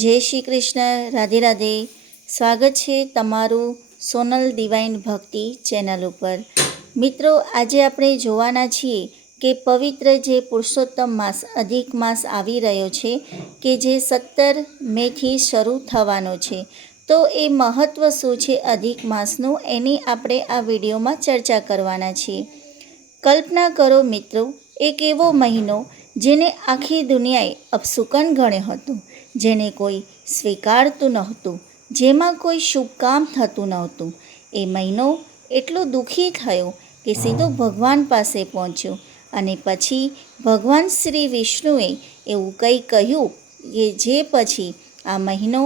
જય શ્રી કૃષ્ણ, રાધે રાધે. સ્વાગત છે તમારું સોનલ ડિવાઇન ભક્તિ ચેનલ ઉપર. મિત્રો, આજે આપણે જોવાના છીએ કે પવિત્ર જે પુરુષોત્તમ માસ અધિક માસ આવી રહ્યો છે કે જે 17 મેથી શરૂ થવાનો છે. તો એ મહત્ત્વ શું છે અધિક માસનું, એની આપણે આ વિડીયોમાં ચર્ચા કરવાના છીએ. કલ્પના કરો મિત્રો, એક એવો મહિનો જેને આખી દુનિયાએ અપશુકન ગણ્યો હતો, જેને કોઈ સ્વીકારતું નહોતું, જેમાં કોઈ શુભ કામ થતું નહોતું. એ મહિનો એટલો દુઃખી થયો કે સીધો ભગવાન પાસે પહોંચ્યો અને પછી ભગવાન શ્રી વિષ્ણુએ એવું કંઈ કહ્યું કે જે પછી આ મહિનો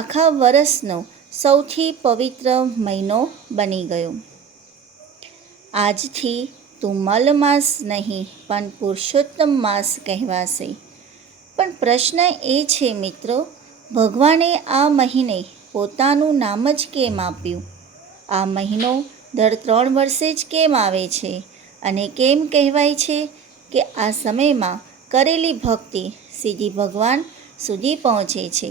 આખા વર્ષનો સૌથી પવિત્ર મહિનો બની ગયો. આજથી તું મલમાસ નહીં પણ પુરુષોત્તમ માસ કહેવાશે. પણ પ્રશ્ન એ છે મિત્રો, ભગવાને આ મહિને પોતાનું નામ જ કેમ આપ્યું? આ મહિનો દર 3 વર્ષે જ કેમ આવે છે? અને કેમ કહેવાય છે કે આ સમયમાં કરેલી ભક્તિ સીધી ભગવાન સુધી પહોંચે છે?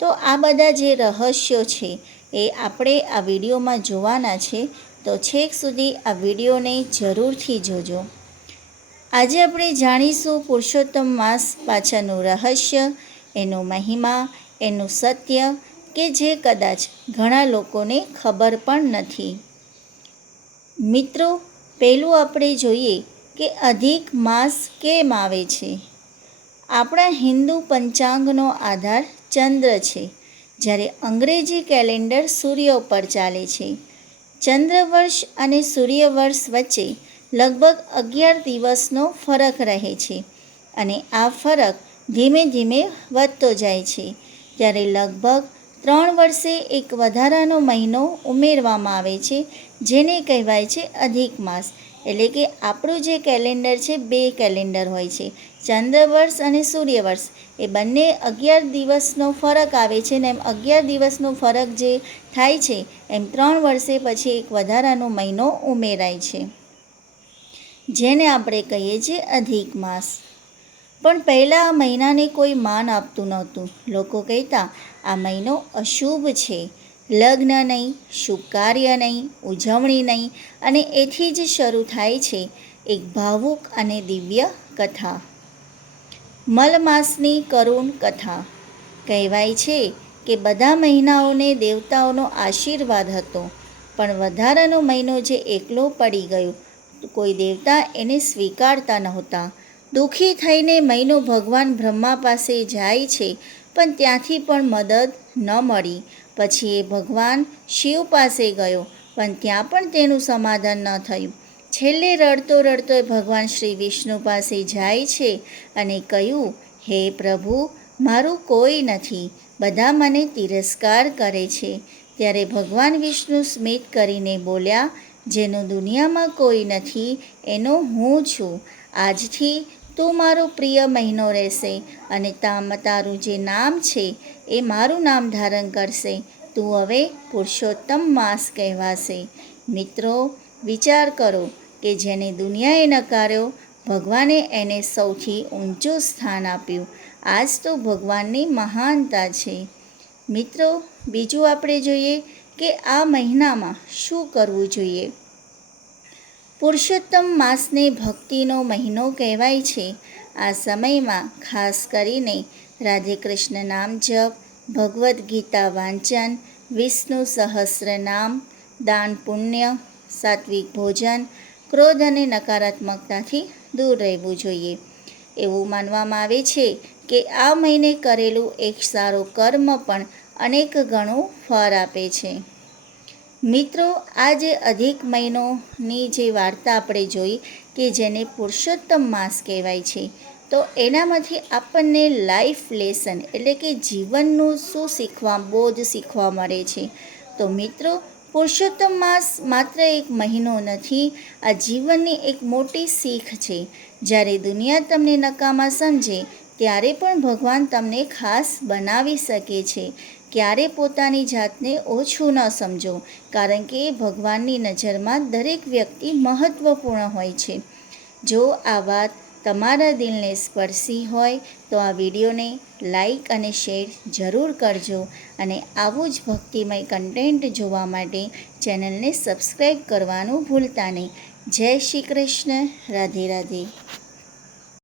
તો આ બધા જે રહસ્યો છે એ આપણે આ વિડીયોમાં જોવાના છે, તો છેક સુધી આ વિડીયોને જરૂરથી જોજો. આજે આપણે જાણીશું પુરુષોત્તમ માસ પાછળનું રહસ્ય, એનો મહિમા, એનું સત્ય કે જે કદાચ ઘણા લોકોને ખબર પણ નથી. મિત્રો, પહેલું આપણે જોઈએ કે અધિક માસ કેમ આવે છે. આપણા હિન્દુ પંચાંગનો આધાર ચંદ્ર છે, જ્યારે અંગ્રેજી કેલેન્ડર સૂર્ય ઉપર ચાલે છે. ચંદ્રવર્ષ અને સૂર્યવર્ષ વચ્ચે લગભગ 11 દિવસનો ફરક રહે છે અને આ ફરક ધીમે ધીમે વધતો જાય છે. ત્યારે લગભગ 3 વર્ષે એક વધારાનો મહિનો ઉમેરવામાં આવે છે, જેને કહેવાય છે અધિક માસ. એટલે કે આપણું જે કેલેન્ડર છે, 2 કેલેન્ડર હોય છે, ચંદ્રવર્ષ અને સૂર્યવર્ષ. એ બંને 11 દિવસનો ફરક આવે છે ને એમ 11 દિવસનો ફરક જે થાય છે એમ 3 વર્ષે પછી એક વધારાનો મહિનો ઉમેરાય છે, જેને આપણે કહીએ છીએ અધિક માસ. પણ પહેલાં આ મહિનાને કોઈ માન આપતું નહોતું. લોકો કહેતા આ મહિનો અશુભ છે, લગ્ન નહીં, શુભ કાર્ય નહીં, ઉજવણી નહીં. અને એથી જ શરૂ થાય છે એક ભાવુક અને દિવ્ય કથા, મલમાસની કરુણ કથા. કહેવાય છે કે બધા મહિનાઓને દેવતાઓનો આશીર્વાદ હતો, પણ વધારાનો મહિનો જે એકલો પડી ગયો, કોઈ દેવતા એને સ્વીકારતા નહોતા. દુઃખી થઈને મહિનો ભગવાન બ્રહ્મા પાસે જાય છે, પણ ત્યાંથી પણ મદદ ન મળી. પછી એ ભગવાન શિવ પાસે ગયો, પણ ત્યાં પણ તેનું સમાધાન ન થયું. છેલ્લે રડતો રડતો ભગવાન શ્રી વિષ્ણુ પાસે જાય છે અને કહ્યું, હે પ્રભુ, મારું કોઈ નથી, બધા મને તિરસ્કાર કરે છે. ત્યારે ભગવાન વિષ્ણુ સ્મિત કરીને બોલ્યા, જેનો દુનિયામાં કોઈ નથી એનો હું છું. આજથી તું મારો પ્રિય મહિનો રહેશે અને તારું જે નામ છે એ મારું નામ ધારણ કરશે. તું હવે પુરુષોત્તમ માસ કહેવાશે. મિત્રો, વિચાર કરો કે જેને દુનિયાએ નકાર્યો, ભગવાને એને સૌથી ઊંચું સ્થાન આપ્યું. આ જ તો ભગવાનની મહાનતા છે. મિત્રો, બીજું આપણે જોઈએ કે આ મહિનામાં શું કરવું જોઈએ. પુરુષોત્તમ માસને ભક્તિનો મહિનો કહેવાય છે. આ સમયમાં ખાસ કરીને રાધે કૃષ્ણ નામ જપ, ભગવદ્ ગીતા વાંચન, વિષ્ણુ સહસ્ત્ર નામ, દાન પુણ્ય, સાત્વિક ભોજન, ક્રોધ અને નકારાત્મકતાથી દૂર રહેવું જોઈએ. એવું માનવામાં આવે છે કે આ મહિને કરેલું એક સારો કર્મ પણ અનેક ગણું ફળ આપે છે. મિત્રો, આ જે અધિક મહિનોની જે વાર્તા આપણે જોઈ કે જેને પુરુષોત્તમ માસ કહેવાય છે, તો એનામાંથી આપણને લાઈફ લેસન એટલે કે જીવનનું શું બોધ શીખવા મળે છે. તો મિત્રો, પુરુષોત્તમ માસ માત્ર એક મહિનો નથી, આ જીવનની એક મોટી શીખ છે. જ્યારે દુનિયા તમને નકામા સમજે, ત્યારે પણ ભગવાન તમને ખાસ બનાવી શકે છે. ક્યારે પોતાની જાતને ઓછું ન સમજો, કારણ કે ભગવાનની નજરમાં દરેક વ્યક્તિ મહત્ત્વપૂર્ણ હોય છે. જો આ વાત તમારા દિલને સ્પર્શી હોય તો આ વિડીયોને લાઈક અને શેર જરૂર કરજો અને આવું જ ભક્તિમય કન્ટેન્ટ જોવા માટે ચેનલને સબસ્ક્રાઈબ કરવાનું ભૂલતા નહીં. જય શ્રી કૃષ્ણ. રાધે રાધે.